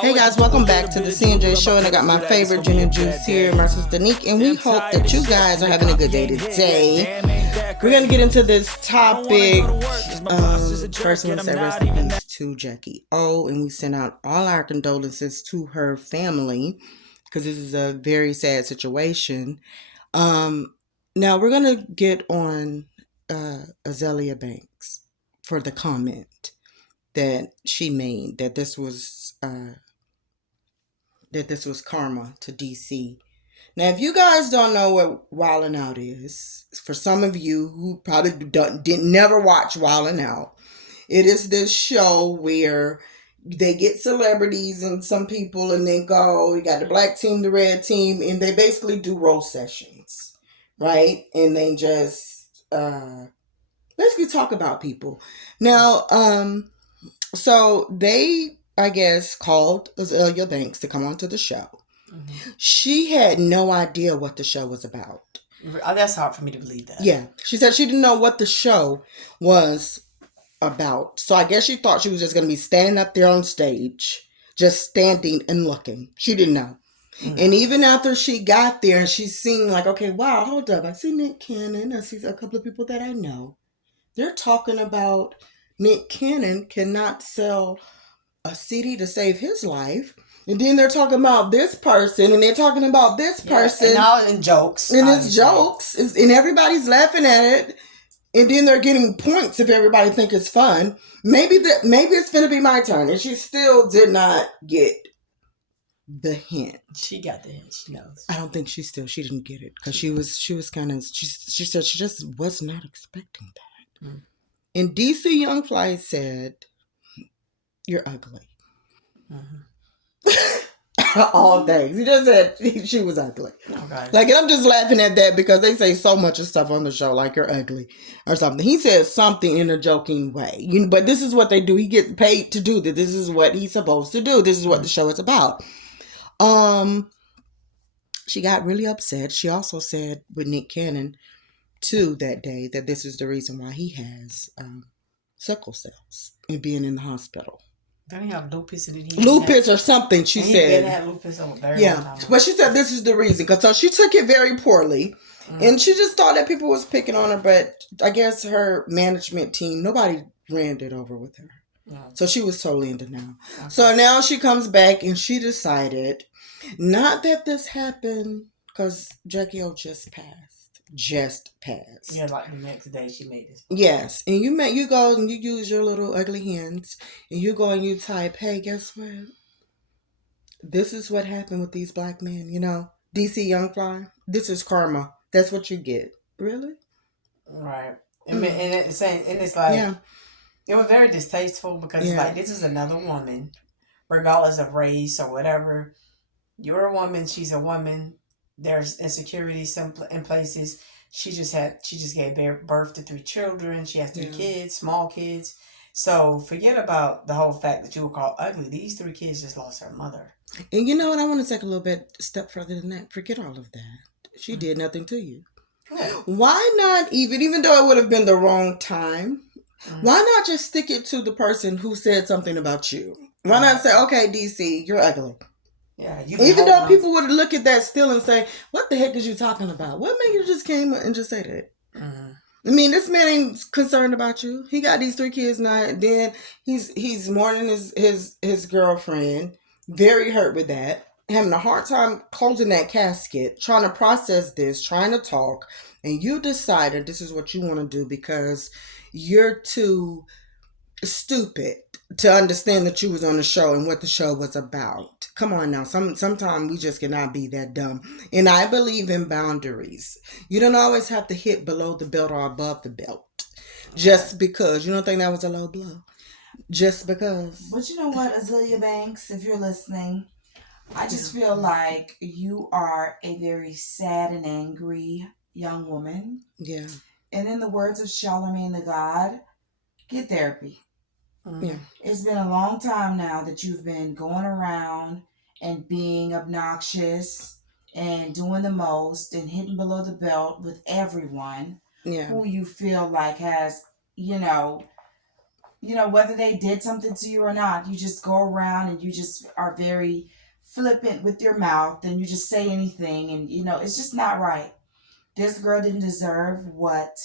Hey guys, welcome back to the CNJ show, and I got my favorite gin and juice here, my sister Nick, and we hope that you guys are having a good day today. We're gonna get into this topic. First, I'm gonna say rest in peace to Jackie O, and we send out all our condolences to her family because this is a very sad situation. Now we're gonna get on Azealia Banks for the comment that she made that this was karma to DC. Now, if you guys don't know what Wildin' Out is, for some of you who probably didn't never watch Wildin' Out, it is this show where they get celebrities and some people, and then go. You got the black team, the red team, and they basically do role sessions, right? And they just basically talk about people. Now, so they, I guess, called Azealia Banks to come onto the show. Mm-hmm. She had no idea what the show was about. Oh, that's hard for me to believe that. Yeah. She said she didn't know what the show was about. So I guess she thought she was just going to be standing up there on stage, just standing and looking. She didn't know. Mm-hmm. And even after she got there and she's seen like, okay, wow, hold up. I see Nick Cannon. I see a couple of people that I know. They're talking about Nick Cannon cannot sell a CD to save his life. And then they're talking about this person, and they're talking about this person. And all in jokes. And it's jokes. And everybody's laughing at it. And then they're getting points if everybody think it's fun. Maybe it's going to be my turn. And she still did not get the hint. She got the hint. She knows. I don't think she didn't get it. Because she said she just was not expecting that. Mm. And DC Young Fly said, "You're ugly." Mm-hmm. All day. He just said she was ugly. Okay. Like, and I'm just laughing at that because they say so much of stuff on the show, like you're ugly or something. He says something in a joking way. But this is what they do. He gets paid to do that. This is what he's supposed to do. This is what the show is about. She got really upset. She also said with Nick Cannon too that day that this is the reason why he has sickle cells and being in the hospital. Don't he have lupus? Lupus or something, she said. He didn't have lupus over very long time. But she said this is the reason. So she took it very poorly. And she just thought that people was picking on her. But I guess her management team, nobody ran it over with her. Yeah. So she was totally in denial. Okay. So now she comes back and she decided, not that this happened, because Jackie O just passed. Yeah, like the next day she made this. Yes. And you go and you use your little ugly hands and you go and you type, hey, guess what? This is what happened with these black men, DC Young Fly. This is karma. That's what you get. Really? Right. And it's like, it was very distasteful because it's like, this is another woman, regardless of race or whatever. You're a woman, she's a woman. There's insecurities in places. She just gave birth to 3 children. She has 3 kids, small kids. So forget about the whole fact that you were called ugly. These 3 kids just lost her mother. And you know what? I want to take a step further than that. Forget all of that. She did nothing to you. Yeah. Why not even though it would have been the wrong time, why not just stick it to the person who said something about you? Why not say, okay, DC, you're ugly. Yeah, even though people would look at that still and say, what the heck is you talking about? What made you just came and just say that? Mm-hmm. I mean, this man ain't concerned about you. He got these 3 kids now. And then he's mourning his girlfriend. Very hurt with that. Having a hard time closing that casket. Trying to process this. Trying to talk. And you decided this is what you want to do because you're too stupid to understand that you was on the show and what the show was about. Come on now. Sometimes we just cannot be that dumb. And I believe in boundaries. You don't always have to hit below the belt or above the belt. Just because. You don't think that was a low blow? Just because. But you know what, Azealia Banks, if you're listening, I just feel like you are a very sad and angry young woman. Yeah. And in the words of Charlemagne the God, get therapy. Yeah. It's been a long time now that you've been going around and being obnoxious and doing the most and hitting below the belt with everyone who you feel like has, whether they did something to you or not, you just go around and you just are very flippant with your mouth and you just say anything. And, it's just not right. This girl didn't deserve what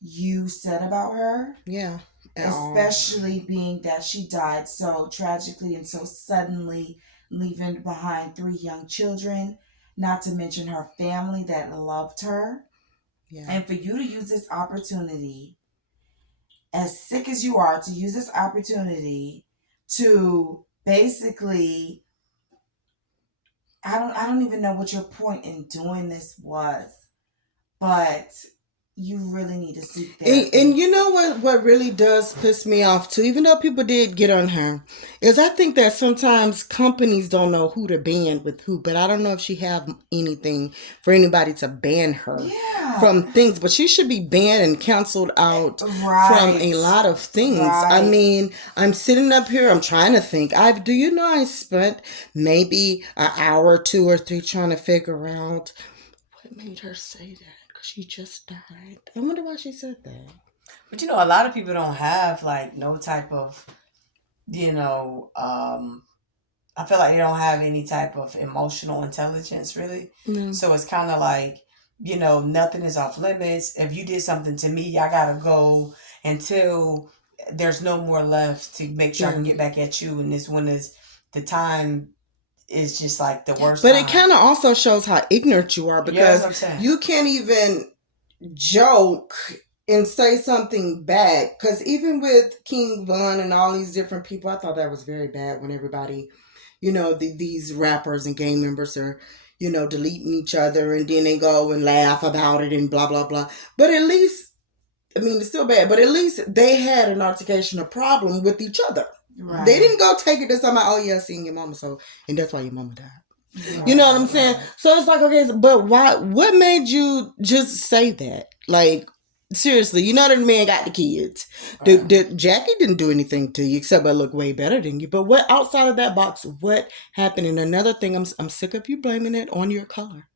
you said about her. Yeah. Especially being that she died so tragically and so suddenly, leaving behind 3 young children, not to mention her family that loved her. Yeah. And for you to use this opportunity, as sick as you are, to use this opportunity to basically, I don't even know what your point in doing this was, but you really need to seek therapy. And you know what really does piss me off too, even though people did get on her, is I think that sometimes companies don't know who to ban with who, but I don't know if she have anything for anybody to ban her from things, but she should be banned and canceled out from a lot of things. I mean, I'm sitting up here, I'm trying to think. Do you know I spent maybe an hour or 2 or 3 trying to figure out what made her say that. She just died. I wonder why she said that. But a lot of people don't have no type of, I feel like they don't have any type of emotional intelligence really. Mm-hmm. So it's kind of like, nothing is off limits. If you did something to me, I gotta go until there's no more left to make sure I can get back at you. And this one is the time. Is just like the worst. But it kind of also shows how ignorant you are, because you can't even joke and say something bad. Because even with King Von and all these different people, I thought that was very bad when everybody, these rappers and gang members are, deleting each other and then they go and laugh about it and blah, blah, blah. But at least, I mean, it's still bad, but at least they had an altercation, a problem with each other. Right. They didn't go take it to somebody, oh yeah, seeing your mama, and that's why your mama died. Right. You know what I'm saying? Right. So it's like, okay, but why? What made you just say that? Like, seriously, the man got the kids. Right. Jackie didn't do anything to you except I look way better than you. But what outside of that box? What happened? And another thing, I'm sick of you blaming it on your color.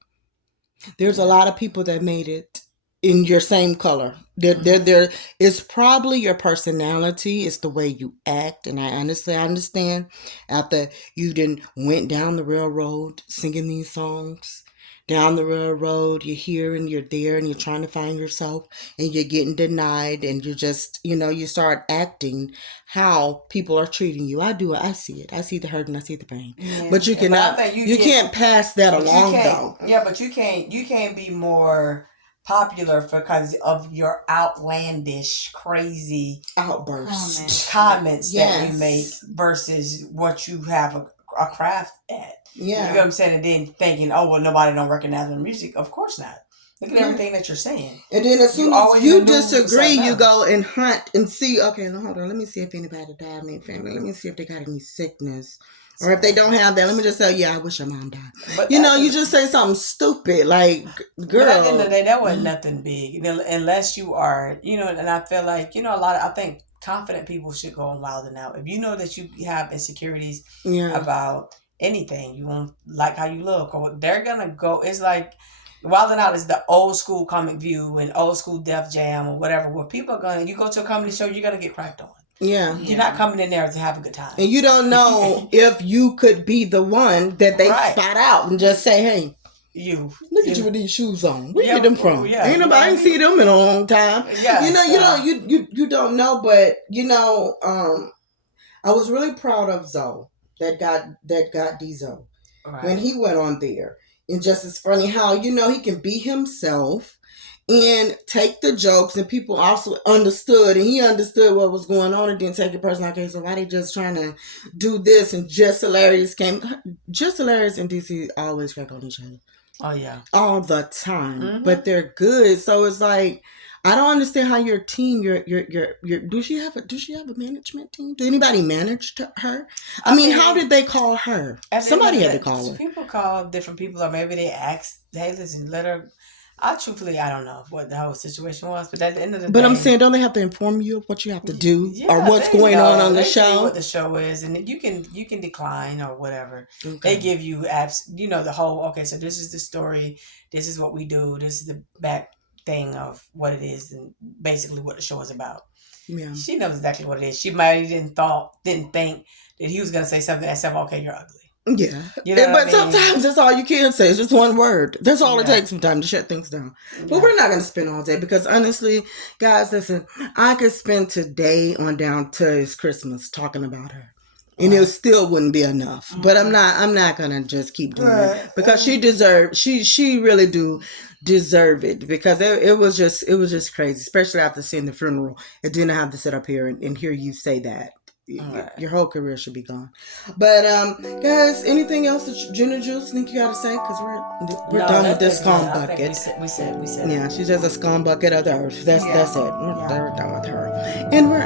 There's a lot of people that made it in your same color. There it's probably your personality, it's the way you act, and I understand after you went down the railroad singing these songs. Down the railroad, you're here and you're there and you're trying to find yourself and you're getting denied and you just, you start acting how people are treating you. I see it. I see the hurt and I see the pain. Yeah. But you cannot, you can't pass that along though. Yeah, but you can't be more popular because of your outlandish, crazy outbursts, comments that you make versus what you have a craft at. Yeah. You know what I'm saying? And then thinking, oh, well, nobody don't recognize my music. Of course not. Look at everything that you're saying. And then as soon as you disagree, you go and hunt and see, okay, no, hold on. Let me see if anybody died in their family. Let me see if they got any sickness. Or if they don't have that, let me just say, yeah, I wish your mom died. But you just say something stupid, like, girl. But at the end of the day, that wasn't nothing big. Unless you are, and I feel like, I think confident people should go on Wild 'N Out. If you know that you have insecurities about anything, you won't like how you look, or they're gonna go. It's like Wild 'N Out is the old school Comic View and old school Def Jam or whatever, where people are gonna, you go to a comedy show, you're gonna get cracked on. Yeah. You're not coming in there to have a good time. And you don't know if you could be the one that they spot out and just say, hey, look at you with these shoes on. Where you get them from? Ain't nobody see them in a long time. Yeah. You don't know, but I was really proud of Zoe that got D-Zo when he went on there. And just as funny how, he can be himself and take the jokes, and people also understood, and he understood what was going on and didn't take it personally. Okay, so why they just trying to do this? And Just Hilarious and DC always crack on each other. Oh yeah, all the time. Mm-hmm. But they're good. So it's like, I don't understand how your team, your do she have a management team? Do anybody manage her? I mean, how did they call her? Somebody had to call her. People call different people, or maybe they asked, hey, listen, let her. I don't know what the whole situation was, but at the end of the day. But I'm saying, don't they have to inform you of what you have to do or what's going on the show? Tell you what the show is, and you can decline or whatever. Okay. They give you apps, the whole. Okay, so this is the story. This is what we do. This is the back thing of what it is, and basically what the show is about. Yeah. She knows exactly what it is. She might didn't think that he was gonna say something that said, "Okay, you're ugly." Yeah. You know but sometimes that's all you can say. It's just one word. That's all it takes sometimes to shut things down. But we're not going to spend all day because honestly, guys, listen, I could spend today on down to his Christmas talking about her. And it still wouldn't be enough. But I'm not gonna just keep doing it. Because she really do deserve it. Because it was just crazy. Especially after seeing the funeral. And then I have to sit up here and hear you say that. Your whole career should be gone. But guys, anything else that Ginger Juice think you gotta say? Because we're done with this scum bucket. We said. Yeah, she's just a scum bucket of the earth. That's it. We're done with her. And we're